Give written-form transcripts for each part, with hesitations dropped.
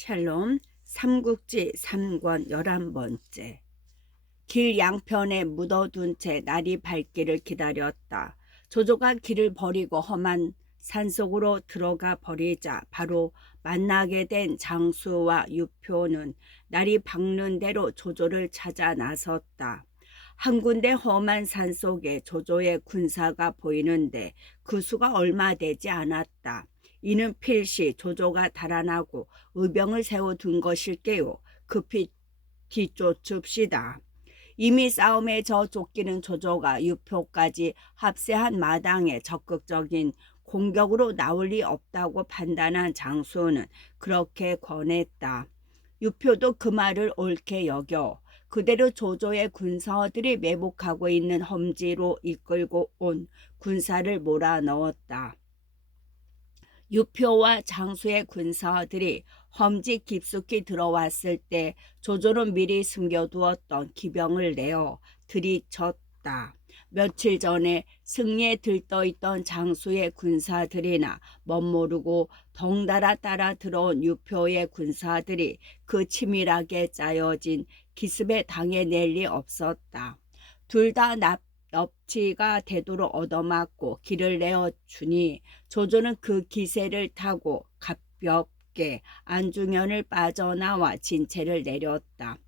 샬롬 삼국지 3권 11번째. 길 양편에 묻어둔 채 날이 밝기를 기다렸다. 조조가 길을 버리고 험한 산속으로 들어가 버리자 바로 만나게 된 장수와 유표는 날이 밝는 대로 조조를 찾아 나섰다. 한 군데 험한 산속에 조조의 군사가 보이는데 그 수가 얼마 되지 않았다. 이는 필시 조조가 달아나고 의병을 세워둔 것일게요. 급히 뒤쫓읍시다. 이미 싸움에 져 쫓기는 조조가 유표까지 합세한 마당에 적극적인 공격으로 나올 리 없다고 판단한 장수는 그렇게 권했다. 유표도 그 말을 옳게 여겨 그대로 조조의 군사들이 매복하고 있는 험지로 이끌고 온 군사를 몰아넣었다. 유표와 장수의 군사들이 험지 깊숙이 들어왔을 때 조조는 미리 숨겨두었던 기병을 내어 들이쳤다. 며칠 전에 승리에 들떠있던 장수의 군사들이나 멋모르고 덩달아 따라 들어온 유표의 군사들이 그 치밀하게 짜여진 기습에 당해낼 리 없었다. 둘 다 납치가 되도록 얻어맞고 길을 내어주니 조조는 그 기세를 타고 가볍게 안중현을 빠져나와 진채를 내렸다.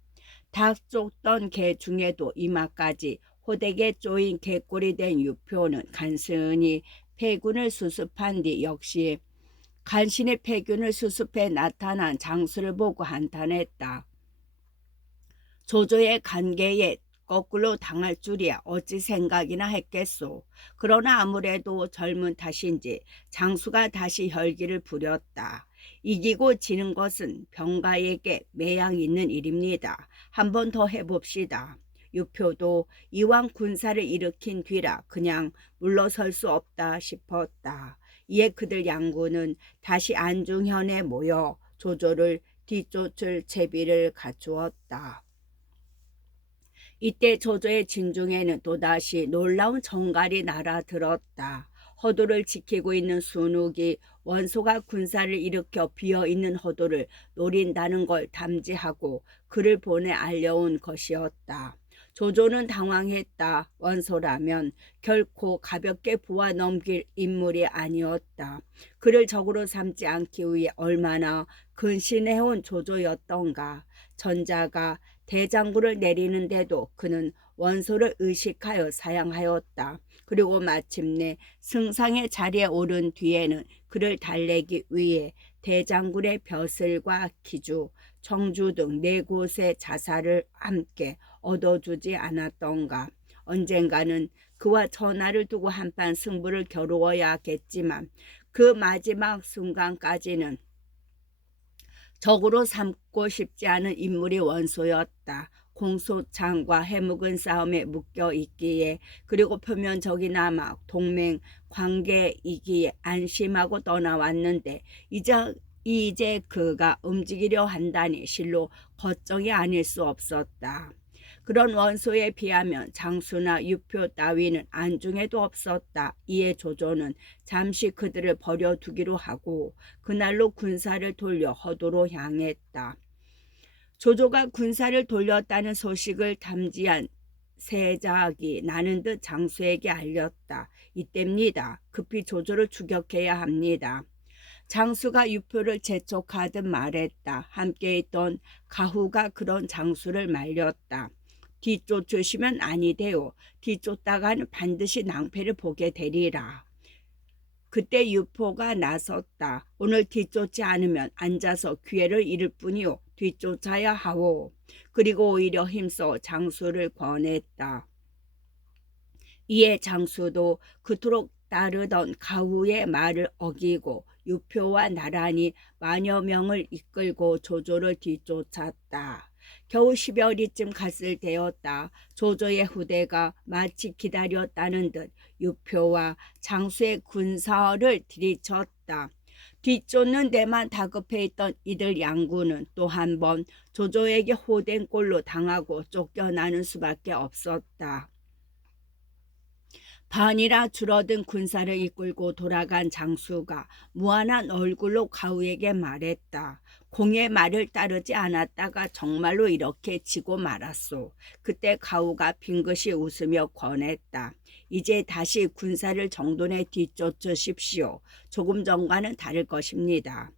닭 쫓던 개 중에도 이마까지 호되게 쪼인 개꼴이 된 유표는 간신히 패군을 수습한 뒤 역시 간신히 패군을 수습해 나타난 장수를 보고 한탄했다. 조조의 간계에 거꾸로 당할 줄이야 어찌 생각이나 했겠소. 그러나 아무래도 젊은 탓인지 장수가 다시 혈기를 부렸다. 이기고 지는 것은 병가에게 매양 있는 일입니다. 한 번 더 해봅시다. 유표도 이왕 군사를 일으킨 뒤라 그냥 물러설 수 없다 싶었다. 이에 그들 양군은 다시 안중현에 모여 조조를 뒤쫓을 채비를 갖추었다. 이때 조조의 진중에는 또다시 놀라운 정갈이 날아들었다. 허도를 지키고 있는 순욱이 원소가 군사를 일으켜 비어있는 허도를 노린다는 걸 담지하고 그를 보내 알려온 것이었다. 조조는 당황했다. 원소라면 결코 가볍게 보아 넘길 인물이 아니었다. 그를 적으로 삼지 않기 위해 얼마나 근신해온 조조였던가. 전자가 대장구를 내리는데도 그는 원소를 의식하여 사양하였다. 그리고 마침내 승상의 자리에 오른 뒤에는 그를 달래기 위해 대장굴의 벼슬과 기주, 청주 등 4곳의 자사를 함께 얻어주지 않았던가. 언젠가는 그와 전하를 두고 한판 승부를 겨루어야겠지만 그 마지막 순간까지는 적으로 삼고 싶지 않은 인물이 원소였다. 공소창과 해묵은 싸움에 묶여 있기에 그리고 표면적이나마 동맹 관계이기에 안심하고 떠나왔는데 이제 그가 움직이려 한다니 실로 걱정이 아닐 수 없었다. 그런 원소에 비하면 장수나 유표 따위는 안중에도 없었다. 이에 조조는 잠시 그들을 버려두기로 하고 그날로 군사를 돌려 허도로 향했다. 조조가 군사를 돌렸다는 소식을 담지한 세작이 나는 듯 장수에게 알렸다. 이때입니다. 급히 조조를 추격해야 합니다. 장수가 유표를 재촉하듯 말했다. 함께 있던 가후가 그런 장수를 말렸다. 뒤쫓으시면 아니되오. 뒤쫓다가는 반드시 낭패를 보게 되리라. 그때 유포가 나섰다. 오늘 뒤쫓지 않으면 앉아서 기회를 잃을 뿐이오. 뒤쫓아야 하오. 그리고 오히려 힘써 장수를 권했다. 이에 장수도 그토록 따르던 가후의 말을 어기고 유표와 나란히 만여 명을 이끌고 조조를 뒤쫓았다. 겨우 10여리쯤 갔을 때였다. 조조의 후대가 마치 기다렸다는 듯 유표와 장수의 군사를 들이쳤다. 뒤쫓는 데만 다급해 있던 이들 양군은 또 한 번 조조에게 호된 꼴로 당하고 쫓겨나는 수밖에 없었다. 반이라 줄어든 군사를 이끌고 돌아간 장수가 무한한 얼굴로 가우에게 말했다. 공의 말을 따르지 않았다가 정말로 이렇게 지고 말았소. 그때 가우가 빙긋이 웃으며 권했다. 이제 다시 군사를 정돈에 뒤쫓으십시오. 조금 전과는 다를 것입니다.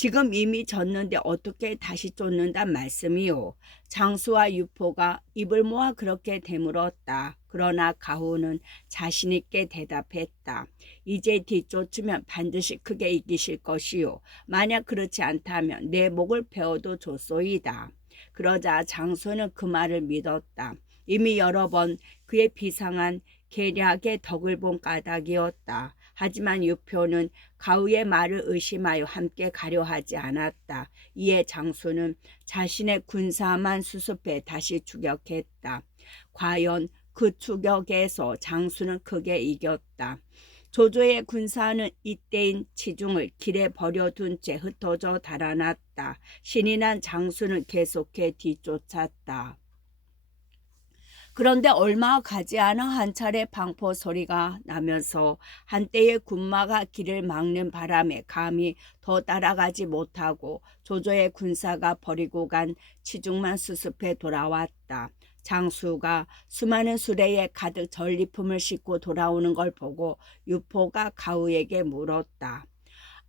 지금 이미 졌는데 어떻게 다시 쫓는단 말씀이요. 장수와 유포가 입을 모아 그렇게 되물었다. 그러나 가후는 자신 있게 대답했다. 이제 뒤쫓으면 반드시 크게 이기실 것이요. 만약 그렇지 않다면 내 목을 베어도 좋소이다. 그러자 장수는 그 말을 믿었다. 이미 여러 번 그의 비상한 계략의 덕을 본 까닭이었다. 하지만 유표는 가우의 말을 의심하여 함께 가려 하지 않았다. 이에 장수는 자신의 군사만 수습해 다시 추격했다. 과연 그 추격에서 장수는 크게 이겼다. 조조의 군사는 이때인 치중을 길에 버려둔 채 흩어져 달아났다. 신이 난 장수는 계속해 뒤쫓았다. 그런데 얼마 가지 않아 한 차례 방포 소리가 나면서 한때의 군마가 길을 막는 바람에 감히 더 따라가지 못하고 조조의 군사가 버리고 간 치중만 수습해 돌아왔다. 장수가 수많은 수레에 가득 전리품을 싣고 돌아오는 걸 보고 유포가 가우에게 물었다.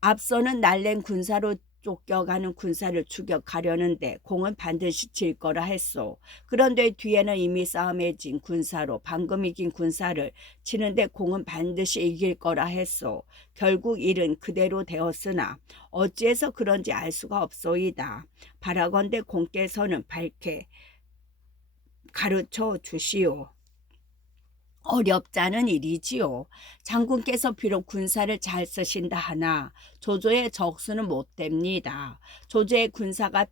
앞서는 날랜 군사로 쫓겨가는 군사를 추격하려는데 공은 반드시 질 거라 했소. 그런데 뒤에는 이미 싸움에 진 군사로 방금 이긴 군사를 치는데 공은 반드시 이길 거라 했소. 결국 일은 그대로 되었으나 어찌해서 그런지 알 수가 없소이다. 바라건대 공께서는 밝게 가르쳐 주시오. 어렵자는 일이지요. 장군께서 비록 군사를 잘 쓰신다 하나 조조의 적수는 못 됩니다. 조조의 군사가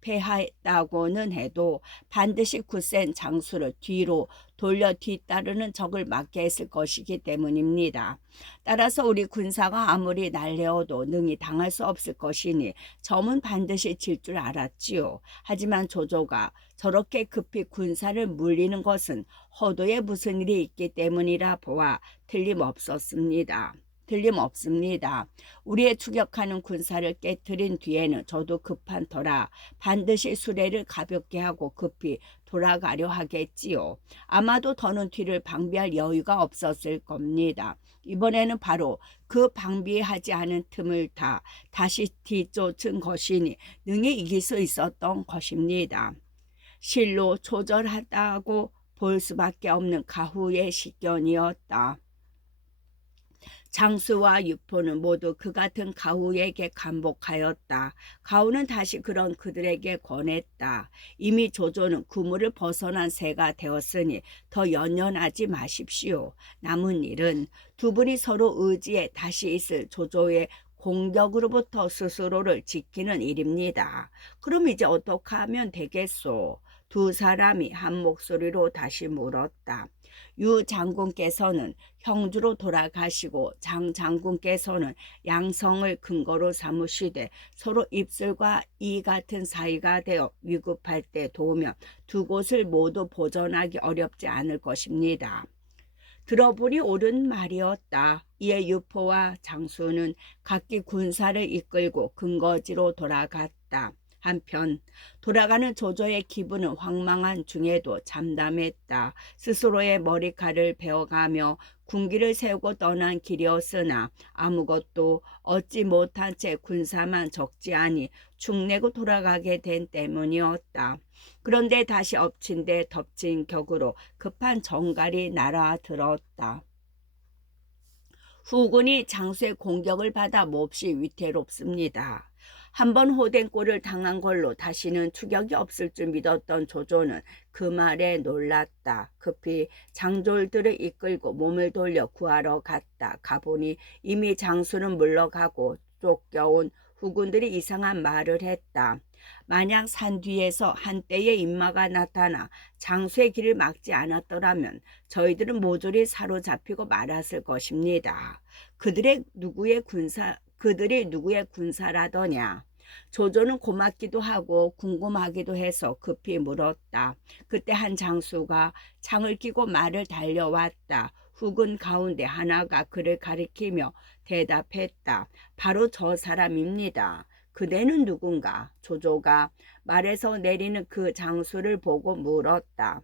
패하다고는 해도 반드시 굳센 장수를 뒤로 돌려 뒤따르는 적을 막게 했을 것이기 때문입니다. 따라서 우리 군사가 아무리 날래어도 능히 당할 수 없을 것이니 점은 반드시 질 줄 알았지요. 하지만 조조가 저렇게 급히 군사를 물리는 것은 허도에 무슨 일이 있기 때문이라 보아 틀림없습니다. 우리의 추격하는 군사를 깨뜨린 뒤에는 저도 급한 터라 반드시 수레를 가볍게 하고 급히 돌아가려 하겠지요. 아마도 더는 뒤를 방비할 여유가 없었을 겁니다. 이번에는 바로 그 방비하지 않은 틈을 타 다시 뒤쫓은 것이니 능히 이길 수 있었던 것입니다. 실로 초절하다고 볼 수밖에 없는 가후의 식견이었다. 장수와 유포는 모두 그 같은 가후에게 감복하였다. 가후는 다시 그런 그들에게 권했다. 이미 조조는 그물을 벗어난 새가 되었으니 더 연연하지 마십시오. 남은 일은 두 분이 서로 의지에 다시 있을 조조의 공격으로부터 스스로를 지키는 일입니다. 그럼 이제 어떻게 하면 되겠소? 두 사람이 한 목소리로 다시 물었다. 유 장군께서는 형주로 돌아가시고 장 장군께서는 양성을 근거로 삼으시되 서로 입술과 이 같은 사이가 되어 위급할 때 도우면 두 곳을 모두 보전하기 어렵지 않을 것입니다. 들어보니 옳은 말이었다. 이에 유포와 장수는 각기 군사를 이끌고 근거지로 돌아갔다. 한편 돌아가는 조조의 기분은 황망한 중에도 잠담했다. 스스로의 머리칼을 베어가며 군기를 세우고 떠난 길이었으나 아무것도 얻지 못한 채 군사만 적지 않이 축내고 돌아가게 된 때문이었다. 그런데 다시 엎친 데 덮친 격으로 급한 정갈이 날아들었다. 후군이 장수의 공격을 받아 몹시 위태롭습니다. 한번 호된 꼴을 당한 걸로 다시는 추격이 없을 줄 믿었던 조조는 그 말에 놀랐다. 급히 장졸들을 이끌고 몸을 돌려 구하러 갔다. 가보니 이미 장수는 물러가고 쫓겨온 후군들이 이상한 말을 했다. 만약 산 뒤에서 한때의 인마가 나타나 장수의 길을 막지 않았더라면 저희들은 모조리 사로잡히고 말았을 것입니다. 그들이 누구의 군사라더냐? 조조는 고맙기도 하고 궁금하기도 해서 급히 물었다. 그때 한 장수가 창을 끼고 말을 달려왔다. 후군 가운데 하나가 그를 가리키며 대답했다. 바로 저 사람입니다. 그대는 누군가? 조조가 말에서 내리는 그 장수를 보고 물었다.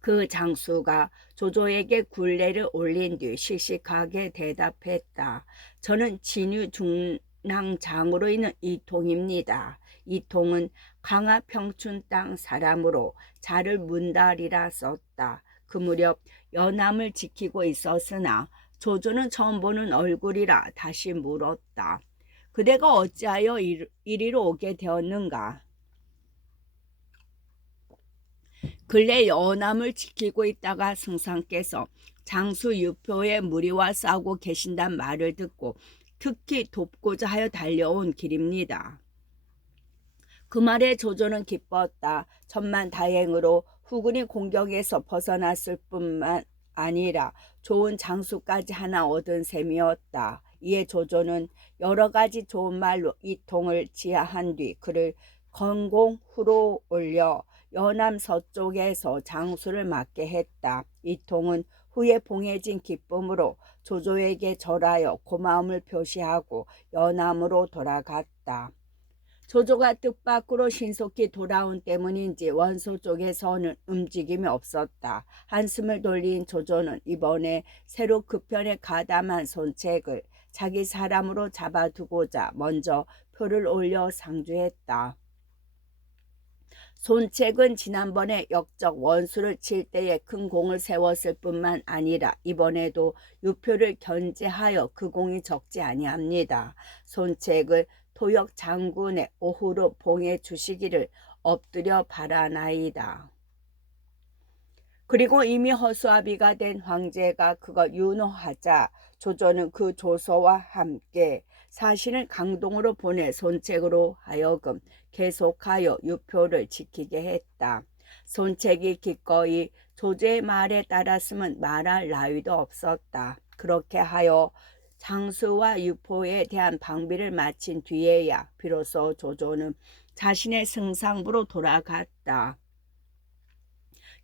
그 장수가 조조에게 굴레를 올린 뒤 씩씩하게 대답했다. 저는 진유 중랑장으로 있는 이통입니다. 이통은 강화 평춘 땅 사람으로 자를 문달이라 썼다. 그 무렵 연암을 지키고 있었으나 조조는 처음 보는 얼굴이라 다시 물었다. 그대가 어찌하여 이리로 오게 되었는가? 근래 연암을 지키고 있다가 승상께서 장수 유표의 무리와 싸우고 계신단 말을 듣고 특히 돕고자 하여 달려온 길입니다. 그 말에 조조는 기뻤다. 천만다행으로 후군이 공격에서 벗어났을 뿐만 아니라 좋은 장수까지 하나 얻은 셈이었다. 이에 조조는 여러 가지 좋은 말로 이통을 지하한 뒤 그를 건공후로 올려 연암 서쪽에서 장수를 맡게 했다. 이통은 후에 봉해진 기쁨으로 조조에게 절하여 고마움을 표시하고 연암으로 돌아갔다. 조조가 뜻밖으로 신속히 돌아온 때문인지 원소 쪽에서는 움직임이 없었다. 한숨을 돌린 조조는 이번에 새로 급편에 가담한 손책을 자기 사람으로 잡아두고자 먼저 표를 올려 상주했다. 손책은 지난번에 역적 원수를 칠 때에 큰 공을 세웠을 뿐만 아니라 이번에도 유표를 견제하여 그 공이 적지 아니합니다. 손책을 도역 장군의 오후로 봉해 주시기를 엎드려 바라나이다. 그리고 이미 허수아비가 된 황제가 그것 윤호하자 조조는 그 조서와 함께 사신을 강동으로 보내 손책으로 하여금 계속하여 유표를 지키게 했다. 손책이 기꺼이 조조의 말에 따랐으면 말할 나위도 없었다. 그렇게 하여 장수와 유포에 대한 방비를 마친 뒤에야 비로소 조조는 자신의 승상부로 돌아갔다.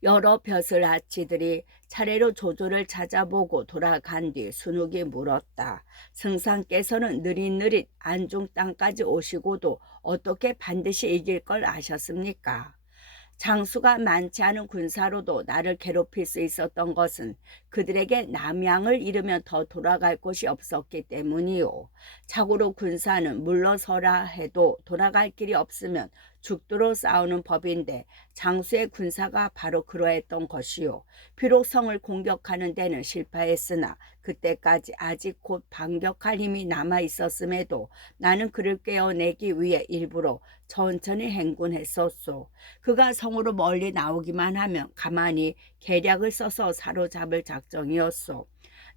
여러 벼슬아치들이 차례로 조조를 찾아보고 돌아간 뒤 순욱이 물었다. 승상께서는 느릿느릿 안중 땅까지 오시고도 어떻게 반드시 이길 걸 아셨습니까? 장수가 많지 않은 군사로도 나를 괴롭힐 수 있었던 것은 그들에게 남양을 잃으면 더 돌아갈 곳이 없었기 때문이요. 자고로 군사는 물러서라 해도 돌아갈 길이 없으면 죽도록 싸우는 법인데 장수의 군사가 바로 그러했던 것이요. 비록 성을 공격하는 데는 실패했으나 그때까지 아직 곧 반격할 힘이 남아 있었음에도 나는 그를 깨어내기 위해 일부러 천천히 행군했었소. 그가 성으로 멀리 나오기만 하면 가만히 계략을 써서 사로잡을 작정이었소.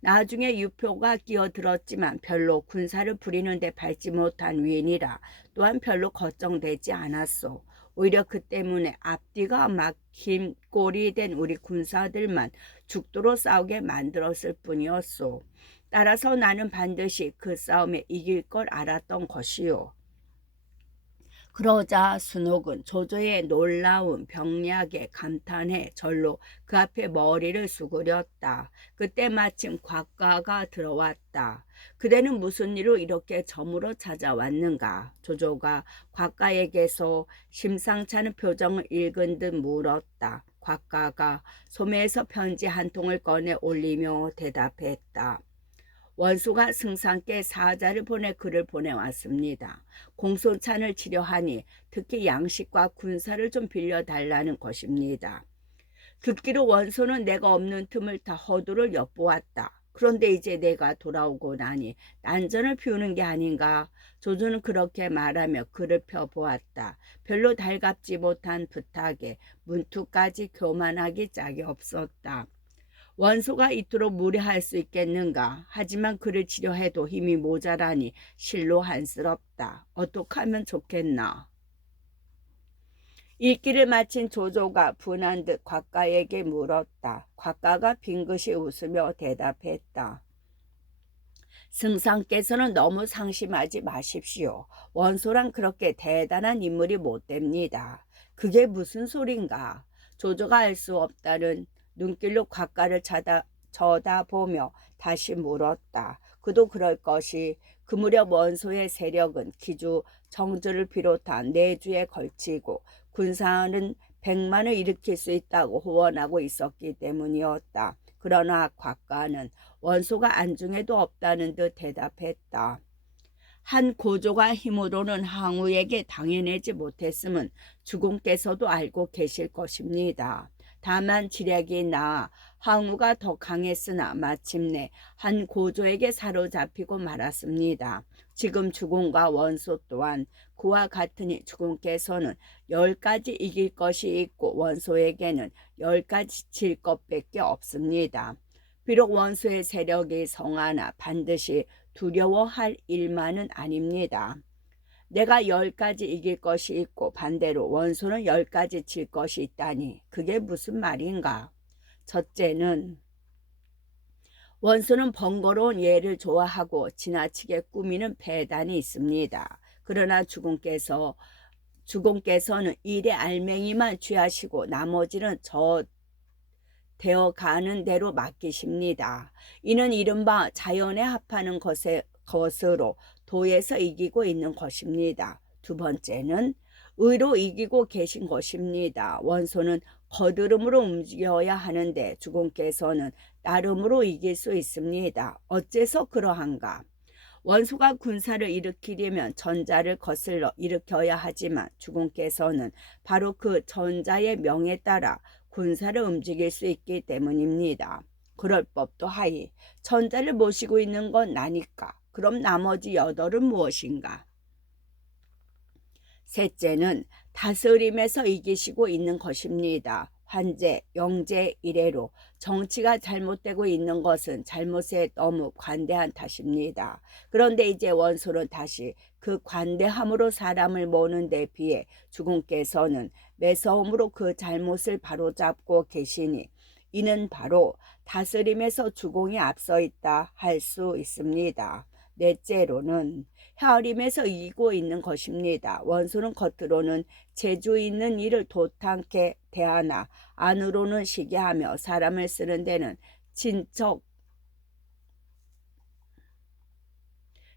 나중에 유표가 끼어들었지만 별로 군사를 부리는 데 밟지 못한 위인이라 또한 별로 걱정되지 않았소. 오히려 그 때문에 앞뒤가 막힌 꼴이 된 우리 군사들만 죽도록 싸우게 만들었을 뿐이었소. 따라서 나는 반드시 그 싸움에 이길 걸 알았던 것이요. 그러자 순옥은 조조의 놀라운 병약에 감탄해 절로 그 앞에 머리를 수그렸다. 그때 마침 곽가가 들어왔다. 그대는 무슨 일로 이렇게 저물어 찾아왔는가? 조조가 곽가에게서 심상찮은 표정을 읽은 듯 물었다. 곽가가 소매에서 편지 한 통을 꺼내 올리며 대답했다. 원수가 승상께 사자를 보내 글을 보내왔습니다. 공소찬을 치려하니 특히 양식과 군사를 좀 빌려달라는 것입니다. 듣기로 원수는 내가 없는 틈을 타 허도를 엿보았다. 그런데 이제 내가 돌아오고 나니 난전을 피우는 게 아닌가? 조조는 그렇게 말하며 글을 펴보았다. 별로 달갑지 못한 부탁에 문투까지 교만하기 짝이 없었다. 원소가 이토록 무례할 수 있겠는가? 하지만 그를 치료해도 힘이 모자라니 실로 한스럽다. 어떻게 하면 좋겠나? 읽기를 마친 조조가 분한 듯 곽가에게 물었다. 곽가가 빙긋이 웃으며 대답했다. 승상께서는 너무 상심하지 마십시오. 원소란 그렇게 대단한 인물이 못 됩니다. 그게 무슨 소린가? 조조가 알 수 없다는 눈길로 곽가를 쳐다보며 다시 물었다. 그도 그럴 것이. 그 무렵 원소의 세력은 기주 정주를 비롯한 내주에 걸치고 군사는 100만을 일으킬 수 있다고 호언하고 있었기 때문이었다. 그러나 곽가는 원소가 안중에도 없다는 듯 대답했다. 한 고조가 힘으로는 항우에게 당해내지 못했음은 주공께서도 알고 계실 것입니다. 다만 지략이 나아 항우가 더 강했으나 마침내 한 고조에게 사로잡히고 말았습니다. 지금 주공과 원소 또한 그와 같으니 주공께서는 10가지 이길 것이 있고 원소에게는 10가지 질 것밖에 없습니다. 비록 원소의 세력이 성하나 반드시 두려워할 일만은 아닙니다. 내가 10가지 이길 것이 있고 반대로 원소는 10가지 질 것이 있다니 그게 무슨 말인가? 첫째는 원소는 번거로운 예를 좋아하고 지나치게 꾸미는 배단이 있습니다. 그러나 주공께서는 일의 알맹이만 취하시고 나머지는 되어가는 대로 맡기십니다. 이는 이른바 자연에 합하는 것으로 도에서 이기고 있는 것입니다. 두 번째는 의로 이기고 계신 것입니다. 원소는 거드름으로 움직여야 하는데 주공께서는 나름으로 이길 수 있습니다. 어째서 그러한가? 원소가 군사를 일으키려면 전자를 거슬러 일으켜야 하지만 주공께서는 바로 그 전자의 명에 따라 군사를 움직일 수 있기 때문입니다. 그럴 법도 하이. 전자를 모시고 있는 건 나니까. 그럼 나머지 8은 무엇인가? 셋째는 다스림에서 이기시고 있는 것입니다. 환제, 영제 이래로 정치가 잘못되고 있는 것은 잘못에 너무 관대한 탓입니다. 그런데 이제 원소는 다시 그 관대함으로 사람을 모는 데 비해 주공께서는 매서움으로 그 잘못을 바로잡고 계시니 이는 바로 다스림에서 주공이 앞서 있다 할 수 있습니다. 넷째로는 헤아림에서 이기고 있는 것입니다. 원소는 겉으로는 재주 있는 일을 도탄케 대하나 안으로는 시기하며 사람을 쓰는 데는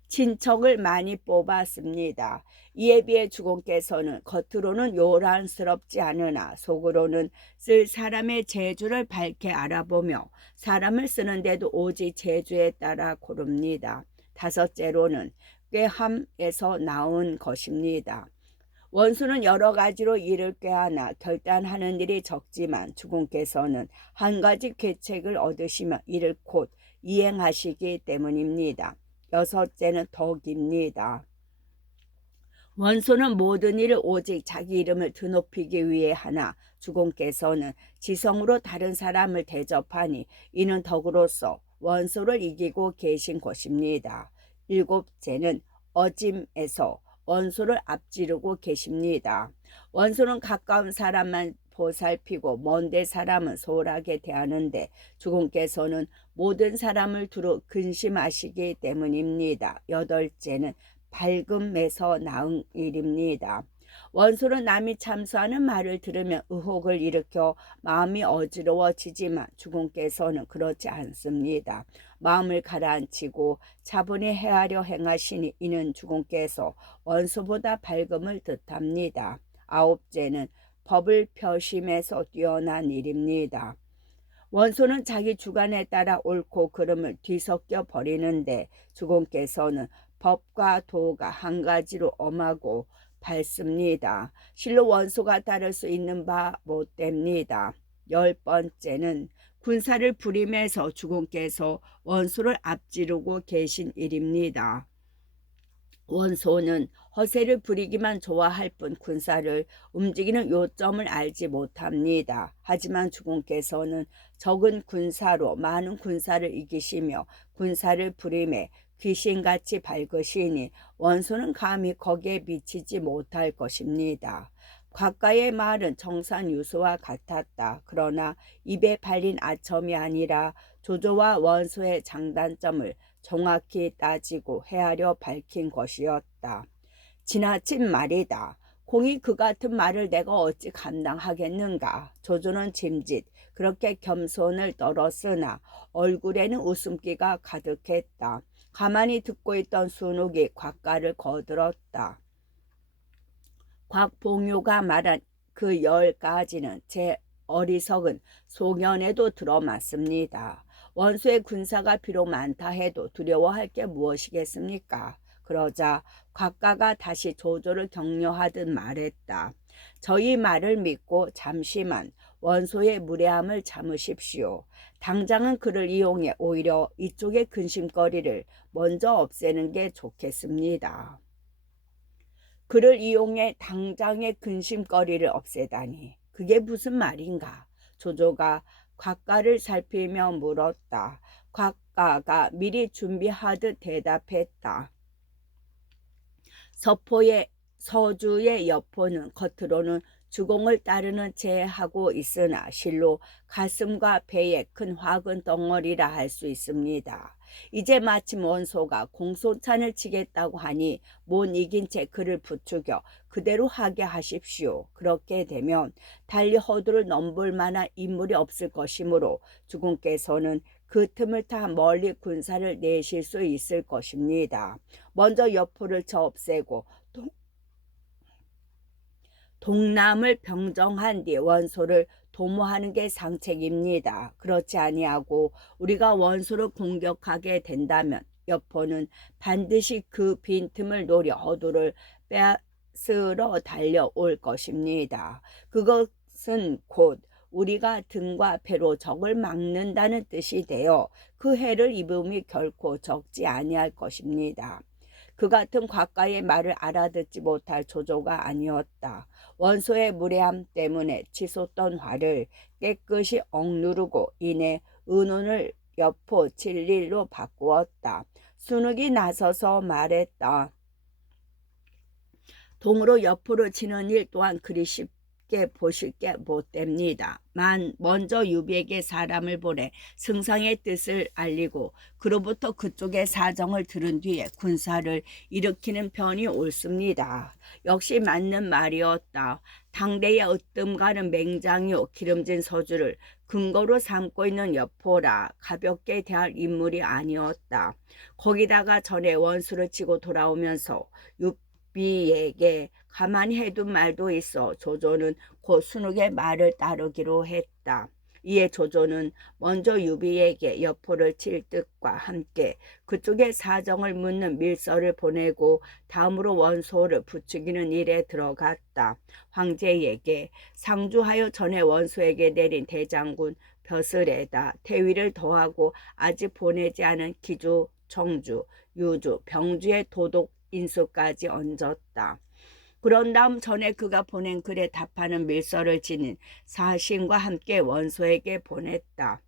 친척을 많이 뽑았습니다. 이에 비해 주공께서는 겉으로는 요란스럽지 않으나 속으로는 쓸 사람의 재주를 밝게 알아보며 사람을 쓰는데도 오직 재주에 따라 고릅니다. 다섯째로는 꾀함에서 나온 것입니다. 원수는 여러 가지로 일을 꾀하나 결단하는 일이 적지만 주공께서는 한 가지 계책을 얻으시며 이를 곧 이행하시기 때문입니다. 여섯째는 덕입니다. 원소는 모든 일을 오직 자기 이름을 드높이기 위해 하나 주공께서는 지성으로 다른 사람을 대접하니 이는 덕으로서 원소를 이기고 계신 것입니다. 일곱째는 어짐에서 원소를 앞지르고 계십니다. 원소는 가까운 사람만 보살피고 먼데 사람은 소홀하게 대하는데 주공께서는 모든 사람을 두루 근심하시기 때문입니다. 여덟째는 밝음에서 나은 일입니다. 원소는 남이 참수하는 말을 들으면 의혹을 일으켜 마음이 어지러워지지만 주공께서는 그렇지 않습니다. 마음을 가라앉히고 차분히 헤아려 행하시니 이는 주공께서 원소보다 밝음을 뜻합니다. 아홉째는 법을 펴심에서 뛰어난 일입니다. 원소는 자기 주관에 따라 옳고 그름을 뒤섞여 버리는데 주공께서는 법과 도가 한 가지로 엄하고 밝습니다. 실로 원소가 따를 수 있는 바 못됩니다. 10번째는 군사를 부림해서 주공께서 원소를 앞지르고 계신 일입니다. 원소는 허세를 부리기만 좋아할 뿐 군사를 움직이는 요점을 알지 못합니다. 하지만 주공께서는 적은 군사로 많은 군사를 이기시며 군사를 부림해 귀신같이 밝으시니 원소는 감히 거기에 미치지 못할 것입니다. 곽가의 말은 정산유수와 같았다. 그러나 입에 발린 아첨이 아니라 조조와 원소의 장단점을 정확히 따지고 헤아려 밝힌 것이었다. 지나친 말이다. 공이 그 같은 말을 내가 어찌 감당하겠는가. 조조는 짐짓 그렇게 겸손을 떨었으나 얼굴에는 웃음기가 가득했다. 가만히 듣고 있던 순욱이 곽가를 거들었다. 곽봉유가 말한 그 10가지는 제 어리석은 소견에도 들어맞습니다. 원수의 군사가 비록 많다 해도 두려워할 게 무엇이겠습니까? 그러자 곽가가 다시 조조를 격려하듯 말했다. 저희 말을 믿고 잠시만 원소의 무례함을 참으십시오. 당장은 그를 이용해 오히려 이쪽의 근심거리를 먼저 없애는 게 좋겠습니다. 그를 이용해 당장의 근심거리를 없애다니 그게 무슨 말인가? 조조가 곽가를 살피며 물었다. 곽가가 미리 준비하듯 대답했다. 서주의 여포는 겉으로는 주공을 따르는 체 하고 있으나 실로 가슴과 배에 큰 화근 덩어리라 할 수 있습니다. 이제 마침 원소가 공소찬을 치겠다고 하니 못 이긴 채 그를 부추겨 그대로 하게 하십시오. 그렇게 되면 달리 허두를 넘볼 만한 인물이 없을 것이므로 주공께서는 그 틈을 타 멀리 군사를 내실 수 있을 것입니다. 먼저 여포를 쳐 없애고 동남을 병정한 뒤 원소를 도모하는 게 상책입니다. 그렇지 아니하고 우리가 원소를 공격하게 된다면 여포는 반드시 그 빈틈을 노려 허두를 빼앗으러 달려올 것입니다. 그것은 곧 우리가 등과 배로 적을 막는다는 뜻이 되어 그 해를 입음이 결코 적지 아니할 것입니다. 그 같은 곽가의 말을 알아듣지 못할 조조가 아니었다. 원소의 무례함 때문에 치솟던 화를 깨끗이 억누르고 이내 의논을 여포 진릴로 바꾸었다. 순욱이 나서서 말했다. 동으로 여포를 치는 일 또한 그리 쉽게 보실 게 못됩니다. 먼저 유비에게 사람을 보내 승상의 뜻을 알리고 그로부터 그쪽의 사정을 들은 뒤에 군사를 일으키는 편이 옳습니다. 역시 맞는 말이었다. 당대의 으뜸가는 맹장이요 기름진 서주를 근거로 삼고 있는 여포라 가볍게 대할 인물이 아니었다. 거기다가 전에 원수를 치고 돌아오면서 유비에게 가만히 해둔 말도 있어 조조는 곧 순욱의 말을 따르기로 했다. 이에 조조는 먼저 유비에게 여포를 칠 뜻과 함께 그쪽의 사정을 묻는 밀서를 보내고 다음으로 원소를 부추기는 일에 들어갔다. 황제에게 상주하여 전에 원소에게 내린 대장군 벼슬에다 태위를 더하고 아직 보내지 않은 기주, 청주, 유주, 병주의 도독 인수까지 얹었다. 그런 다음 전에 그가 보낸 글에 답하는 밀서를 지닌 사신과 함께 원소에게 보냈다.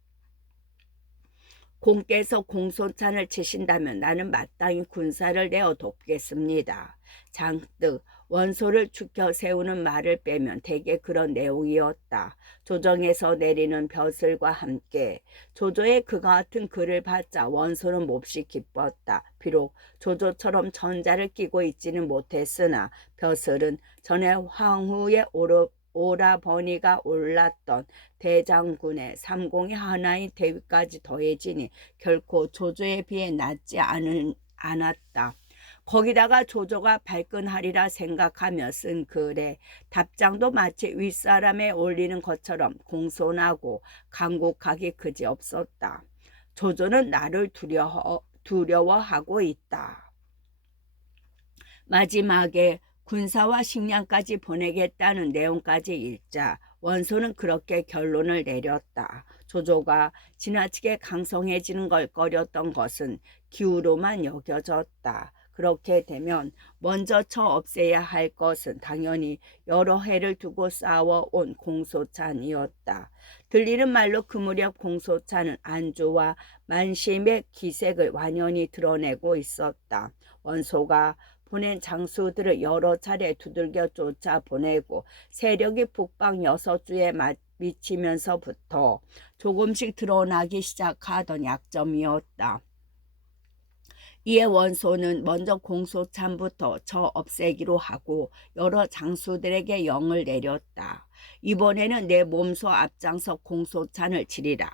공께서 공소찬을 치신다면 나는 마땅히 군사를 내어 돕겠습니다. 장뜩 원소를 추켜 세우는 말을 빼면 대개 그런 내용이었다. 조정에서 내리는 벼슬과 함께 조조의 그가 같은 글을 받자 원소는 몹시 기뻤다. 비록 조조처럼 전자를 끼고 있지는 못했으나 벼슬은 전에 황후의 오라버니가 올랐던 대장군의 삼공의 하나인 대위까지 더해지니 결코 조조에 비해 낮지 않았다. 거기다가 조조가 발끈하리라 생각하며 쓴 글에 답장도 마치 윗사람에 올리는 것처럼 공손하고 강곡하기 그지없었다. 조조는 나를 두려워하고 있다. 마지막에 군사와 식량까지 보내겠다는 내용까지 읽자 원소는 그렇게 결론을 내렸다. 조조가 지나치게 강성해지는 걸 꺼렸던 것은 기우로만 여겨졌다. 그렇게 되면 먼저 쳐 없애야 할 것은 당연히 여러 해를 두고 싸워온 공소찬이었다. 들리는 말로 그 무렵 공소찬은 안주와 만심의 기색을 완연히 드러내고 있었다. 원소가 보낸 장수들을 여러 차례 두들겨 쫓아보내고 세력이 북방 6주에 미치면서부터 조금씩 드러나기 시작하던 약점이었다. 이에 원소는 먼저 공소찬부터 저 없애기로 하고 여러 장수들에게 영을 내렸다. 이번에는 내 몸소 앞장서 공소찬을 치리라.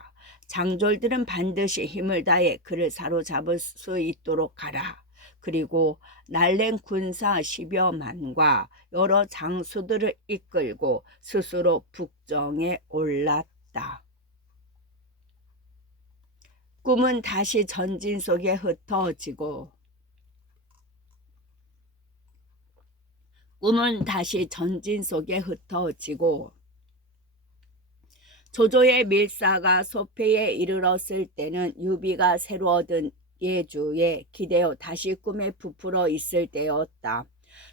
장졸들은 반드시 힘을 다해 그를 사로잡을 수 있도록 하라. 그리고 날랜 군사 10여만과 여러 장수들을 이끌고 스스로 북정에 올랐다. 꿈은 다시 전진 속에 흩어지고 조조의 밀사가 소패에 이르렀을 때는 유비가 새로 얻은 예주에 기대어 다시 꿈에 부풀어 있을 때였다.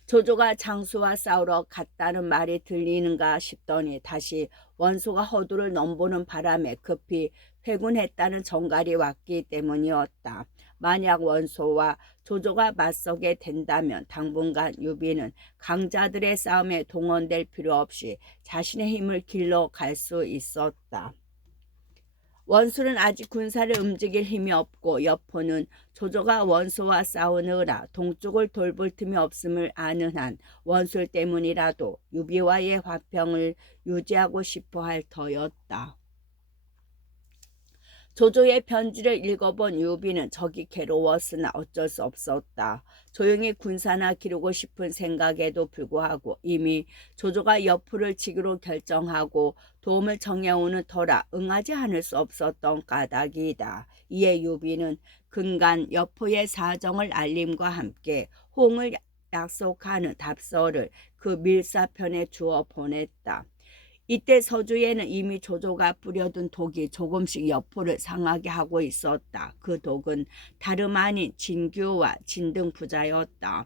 조조가 장수와 싸우러 갔다는 말이 들리는가 싶더니 다시 원소가 허두를 넘보는 바람에 급히 회군했다는 정갈이 왔기 때문이었다. 만약 원소와 조조가 맞서게 된다면 당분간 유비는 강자들의 싸움에 동원될 필요 없이 자신의 힘을 길러 갈 수 있었다. 원수는 아직 군사를 움직일 힘이 없고 여포는 조조가 원소와 싸우느라 동쪽을 돌볼 틈이 없음을 아는 한 원술 때문이라도 유비와의 화평을 유지하고 싶어 할 터였다. 조조의 편지를 읽어본 유비는 적이 괴로웠으나 어쩔 수 없었다. 조용히 군사나 기르고 싶은 생각에도 불구하고 이미 조조가 여포를 치기로 결정하고 도움을 청해오는 터라 응하지 않을 수 없었던 까닭이다. 이에 유비는 근간 여포의 사정을 알림과 함께 호응을 약속하는 답서를 그 밀사편에 주어 보냈다. 이때 서주에는 이미 조조가 뿌려둔 독이 조금씩 여포를 상하게 하고 있었다. 그 독은 다름 아닌 진규와 진등 부자였다.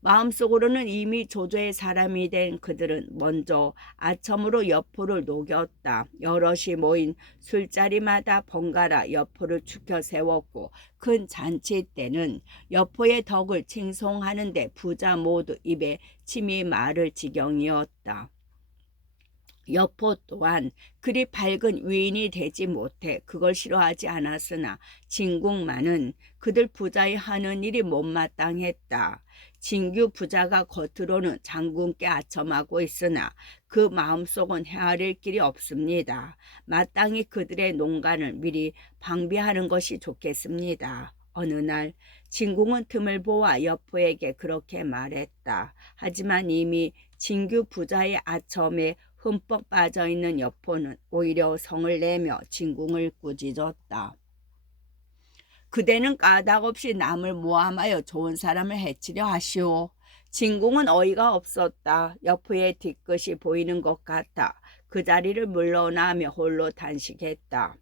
마음속으로는 이미 조조의 사람이 된 그들은 먼저 아첨으로 여포를 녹였다. 여럿이 모인 술자리마다 번갈아 여포를 축혀 세웠고 큰 잔치 때는 여포의 덕을 칭송하는데 부자 모두 입에 침이 마를 지경이었다. 여포 또한 그리 밝은 위인이 되지 못해 그걸 싫어하지 않았으나 진국만은 그들 부자의 하는 일이 못마땅했다. 진규 부자가 겉으로는 장군께 아첨하고 있으나 그 마음속은 헤아릴 길이 없습니다. 마땅히 그들의 농간을 미리 방비하는 것이 좋겠습니다. 어느 날 진궁은 틈을 보아 여포에게 그렇게 말했다. 하지만 이미 진규 부자의 아첨에 흠뻑 빠져있는 여포는 오히려 성을 내며 진궁을 꾸짖었다. 그대는 까닭없이 남을 모함하여 좋은 사람을 해치려 하시오. 진궁은 어이가 없었다. 여포의 뒤끝이 보이는 것 같아 그 자리를 물러나며 홀로 단식했다.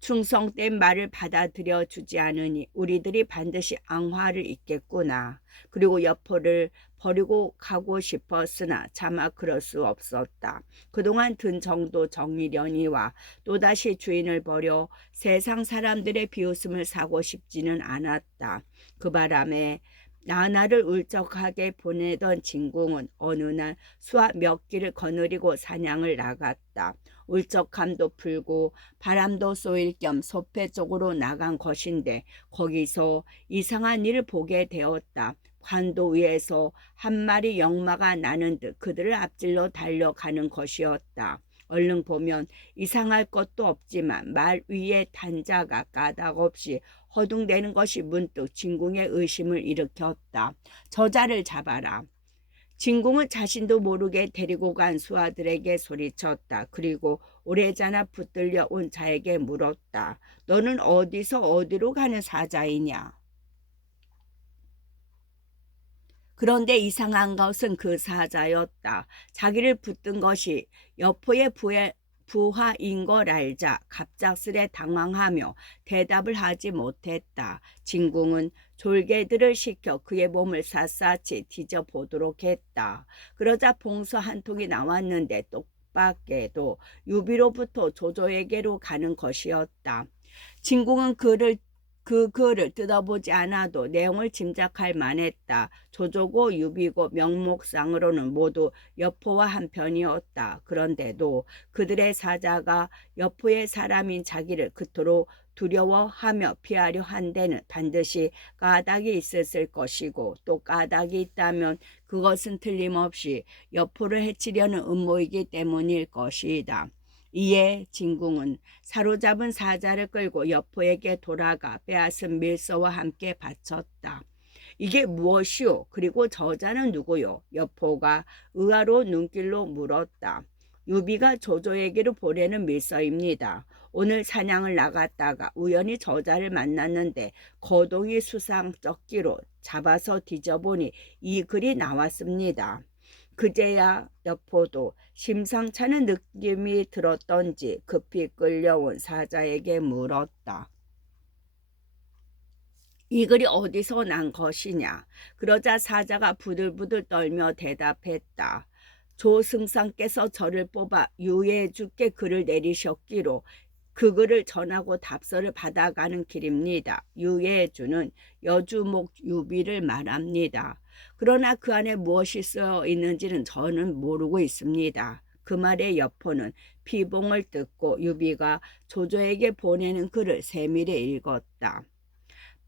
충성된 말을 받아들여 주지 않으니 우리들이 반드시 앙화를 입겠구나. 그리고 여포를 버리고 가고 싶었으나 차마 그럴 수 없었다. 그동안 든 정도 정의련이와 또다시 주인을 버려 세상 사람들의 비웃음을 사고 싶지는 않았다. 그 바람에 나날을 울적하게 보내던 진궁은 어느 날 수화 몇 길을 거느리고 사냥을 나갔다. 울적함도 풀고 바람도 쏘일 겸 소패 쪽으로 나간 것인데 거기서 이상한 일을 보게 되었다. 관도 위에서 한 마리 영마가 나는 듯 그들을 앞질러 달려가는 것이었다. 얼른 보면 이상할 것도 없지만 말 위에 단자가 까닭없이 허둥대는 것이 문득 진궁의 의심을 일으켰다. 저자를 잡아라. 진궁은 자신도 모르게 데리고 간 수하들에게 소리쳤다. 그리고 오래전에 붙들려 온 자에게 물었다. 너는 어디서 어디로 가는 사자이냐? 그런데 이상한 것은 그 사자였다. 자기를 붙든 것이 여포의 부하인 걸 알자 갑작스레 당황하며 대답을 하지 못했다. 진궁은 졸개들을 시켜 그의 몸을 샅샅이 뒤져보도록 했다. 그러자 봉서 한 통이 나왔는데 뜻밖에도 유비로부터 조조에게로 가는 것이었다. 진궁은 그 글을 뜯어보지 않아도 내용을 짐작할 만했다. 조조고 유비고 명목상으로는 모두 여포와 한편이었다. 그런데도 그들의 사자가 여포의 사람인 자기를 그토록 두려워하며 피하려 한 데는 반드시 까닭이 있었을 것이고, 또 까닭이 있다면 그것은 틀림없이 여포를 해치려는 음모이기 때문일 것이다. 이에 진궁은 사로잡은 사자를 끌고 여포에게 돌아가 빼앗은 밀서와 함께 바쳤다. 이게 무엇이오? 그리고 저자는 누구요? 여포가 의아로운 눈길로 물었다. 유비가 조조에게로 보내는 밀서입니다. 오늘 사냥을 나갔다가 우연히 저자를 만났는데 거동이 수상쩍기로 잡아서 뒤져보니 이 글이 나왔습니다. 그제야 여포도 심상찮은 느낌이 들었던지 급히 끌려온 사자에게 물었다. 이 글이 어디서 난 것이냐? 그러자 사자가 부들부들 떨며 대답했다. 조승상께서 저를 뽑아 유예주께 글을 내리셨기로 그 글을 전하고 답서를 받아가는 길입니다. 유예주는 여주목 유비를 말합니다. 그러나 그 안에 무엇이 쓰여 있는지는 저는 모르고 있습니다. 그 말에 여포는 피봉을 뜯고 유비가 조조에게 보내는 글을 세밀히 읽었다.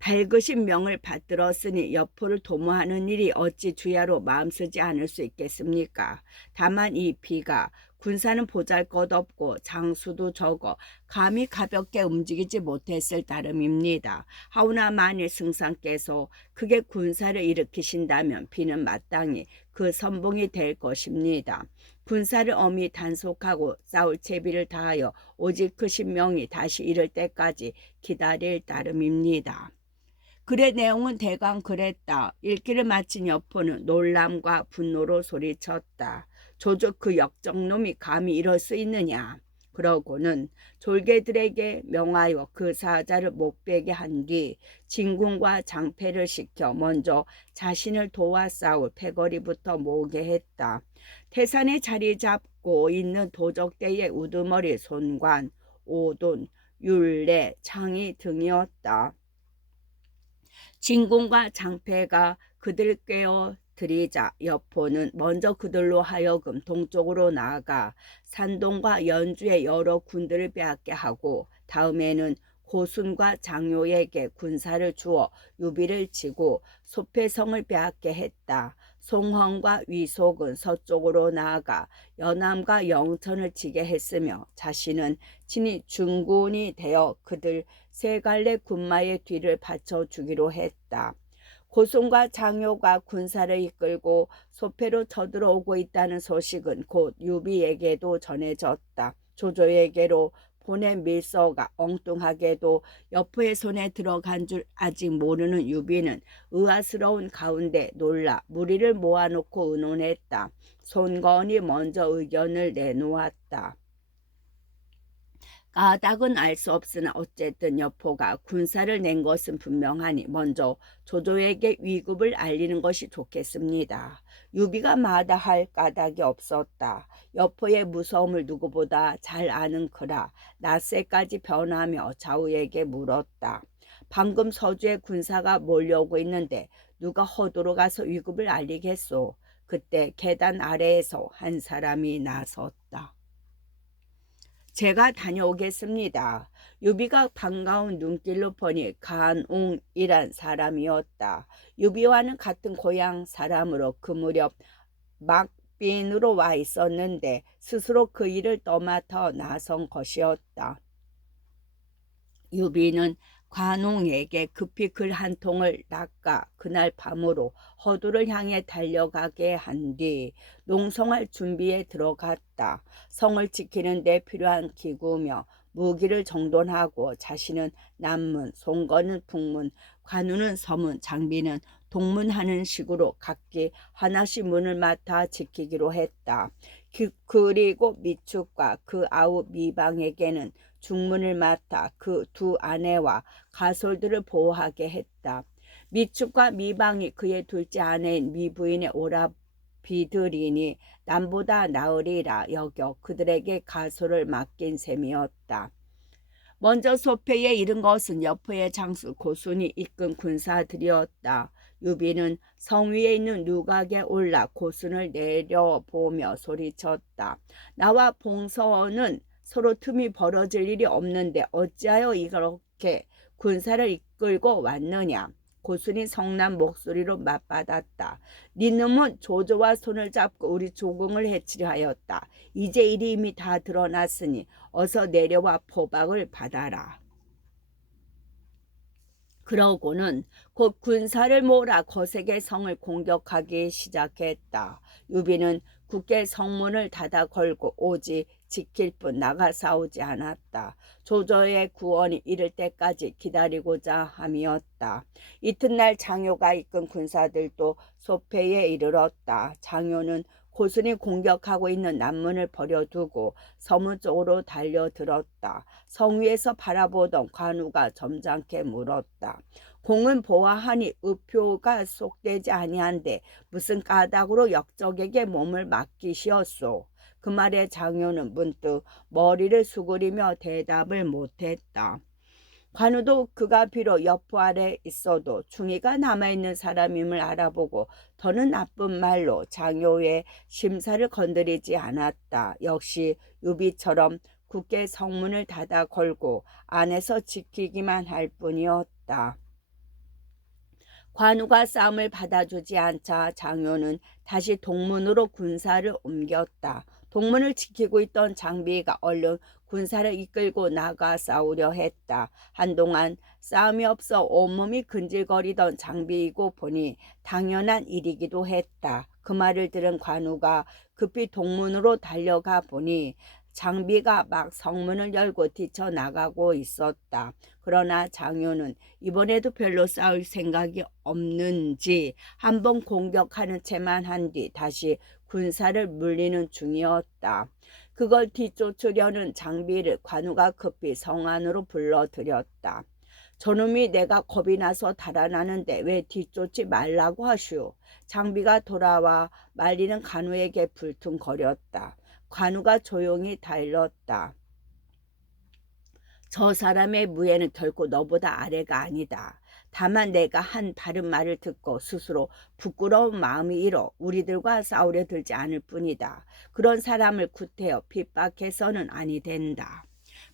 밝으신 명을 받들었으니 여포를 도모하는 일이 어찌 주야로 마음쓰지 않을 수 있겠습니까? 다만 이 비가 군사는 보잘것없고 장수도 적어 감히 가볍게 움직이지 못했을 따름입니다. 하오나 만일 승상께서 크게 군사를 일으키신다면 비는 마땅히 그 선봉이 될 것입니다. 군사를 엄히 단속하고 싸울 채비를 다하여 오직 그 신명이 다시 이를 때까지 기다릴 따름입니다. 글의 내용은 대강 그랬다. 읽기를 마친 여포는 놀람과 분노로 소리쳤다. 조조 그 역적놈이 감히 이럴 수 있느냐. 그러고는 졸개들에게 명하여 그 사자를 목베게 한 뒤 진군과 장패를 시켜 먼저 자신을 도와 싸울 패거리부터 모으게 했다. 태산에 자리 잡고 있는 도적대의 우두머리 손관, 오돈, 율례, 창의 등이었다. 진군과 장패가 그들 꿰어 들이자 여포는 먼저 그들로 하여금 동쪽으로 나아가 산동과 연주의 여러 군들을 빼앗게 하고 다음에는 고순과 장요에게 군사를 주어 유비를 치고 소패성을 빼앗게 했다. 송황과 위속은 서쪽으로 나아가 연암과 영천을 치게 했으며 자신은 친히 중군이 되어 그들 세 갈래 군마의 뒤를 받쳐주기로 했다. 고순과 장요가 군사를 이끌고 소패로 쳐들어오고 있다는 소식은 곧 유비에게도 전해졌다. 조조에게로 보낸 밀서가 엉뚱하게도 여포의 손에 들어간 줄 아직 모르는 유비는 의아스러운 가운데 놀라 무리를 모아놓고 의논했다. 손건이 먼저 의견을 내놓았다. 까닭은 알 수 없으나 어쨌든 여포가 군사를 낸 것은 분명하니 먼저 조조에게 위급을 알리는 것이 좋겠습니다. 유비가 마다할 까닭이 없었다. 여포의 무서움을 누구보다 잘 아는 그라 낯새까지 변하며 좌우에게 물었다. 방금 서주에 군사가 몰려오고 있는데 누가 허도로 가서 위급을 알리겠소? 그때 계단 아래에서 한 사람이 나섰다. 제가 다녀오겠습니다. 유비가 반가운 눈길로 보니 간웅이란 사람이었다. 유비와는 같은 고향 사람으로 그 무렵 막빈으로 와 있었는데 스스로 그 일을 떠맡아 나선 것이었다. 유비는 관웅에게 급히 글 한 통을 낚아 그날 밤으로 허도를 향해 달려가게 한 뒤 농성할 준비에 들어갔다. 성을 지키는 데 필요한 기구며 무기를 정돈하고 자신은 남문, 송건은 북문, 관우는 서문, 장비는 동문하는 식으로 각기 하나씩 문을 맡아 지키기로 했다. 그리고 미축과 그 아우 미방에게는 중문을 맡아 그 두 아내와 가솔들을 보호하게 했다. 미축과 미방이 그의 둘째 아내인 미부인의 오라비들이니 남보다 나으리라 여겨 그들에게 가솔을 맡긴 셈이었다. 먼저 소패에 이른 것은 여포의 장수 고순이 이끈 군사들이었다. 유비는 성 위에 있는 누각에 올라 고순을 내려보며 소리쳤다. 나와 봉서는 서로 틈이 벌어질 일이 없는데 어찌하여 어떻게 군사를 이끌고 왔느냐. 고순이 성난 목소리로 맞받았다. 네 놈은 조조와 손을 잡고 우리 조공을 해치려 하였다. 이제 일이 이미 다 드러났으니 어서 내려와 포박을 받아라. 그러고는 곧 군사를 몰아 거세게 성을 공격하기 시작했다. 유비는 굳게 성문을 닫아 걸고 오직 지킬 뿐 나가 싸우지 않았다. 조조의 구원이 이를 때까지 기다리고자 함이었다. 이튿날 장효가 이끈 군사들도 소패에 이르렀다. 장효는 고순이 공격하고 있는 남문을 버려두고 서문 쪽으로 달려들었다. 성 위에서 바라보던 관우가 점잖게 물었다. 공은 보아하니 의표가 속되지 아니한데 무슨 까닭으로 역적에게 몸을 맡기시었소. 그 말에 장효는 문득 머리를 수그리며 대답을 못했다. 관우도 그가 비록 여포 아래 있어도 충의가 남아있는 사람임을 알아보고 더는 나쁜 말로 장효의 심사를 건드리지 않았다. 역시 유비처럼 굳게 성문을 닫아 걸고 안에서 지키기만 할 뿐이었다. 관우가 싸움을 받아주지 않자 장효는 다시 동문으로 군사를 옮겼다. 동문을 지키고 있던 장비가 얼른 군사를 이끌고 나가 싸우려 했다. 한동안 싸움이 없어 온몸이 근질거리던 장비이고 보니 당연한 일이기도 했다. 그 말을 들은 관우가 급히 동문으로 달려가 보니 장비가 막 성문을 열고 뛰쳐나가고 있었다. 그러나 장효는 이번에도 별로 싸울 생각이 없는지 한번 공격하는 채만 한 뒤 다시 군사를 물리는 중이었다. 그걸 뒤쫓으려는 장비를 관우가 급히 성 안으로 불러들였다. 저놈이 내가 겁이 나서 달아나는데 왜 뒤쫓지 말라고 하시오. 장비가 돌아와 말리는 관우에게 불퉁거렸다. 관우가 조용히 달렸다. 저 사람의 무예는 결코 너보다 아래가 아니다. 다만 내가 한 바른 말을 듣고 스스로 부끄러운 마음이 일어 우리들과 싸우려 들지 않을 뿐이다. 그런 사람을 구태여 핍박해서는 아니 된다.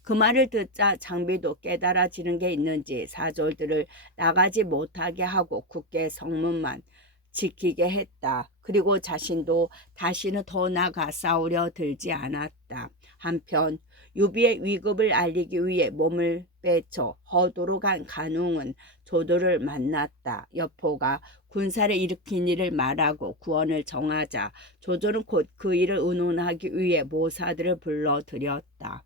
그 말을 듣자 장비도 깨달아지는 게 있는지 사졸들을 나가지 못하게 하고 굳게 성문만 지키게 했다. 그리고 자신도 다시는 더 나가 싸우려 들지 않았다. 한편 유비의 위급을 알리기 위해 몸을 빼쳐 허도로 간 간웅은 조조를 만났다. 여포가 군사를 일으킨 일을 말하고 구원을 정하자 조조는 곧 그 일을 의논하기 위해 모사들을 불러들였다.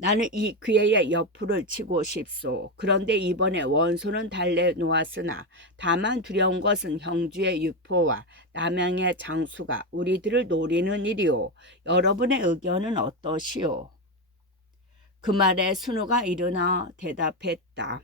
나는 이 기회에 여포를 치고 싶소. 그런데 이번에 원소는 달래 놓았으나 다만 두려운 것은 형주의 유포와 남양의 장수가 우리들을 노리는 일이오. 여러분의 의견은 어떠시오? 그 말에 순우가 일어나 대답했다.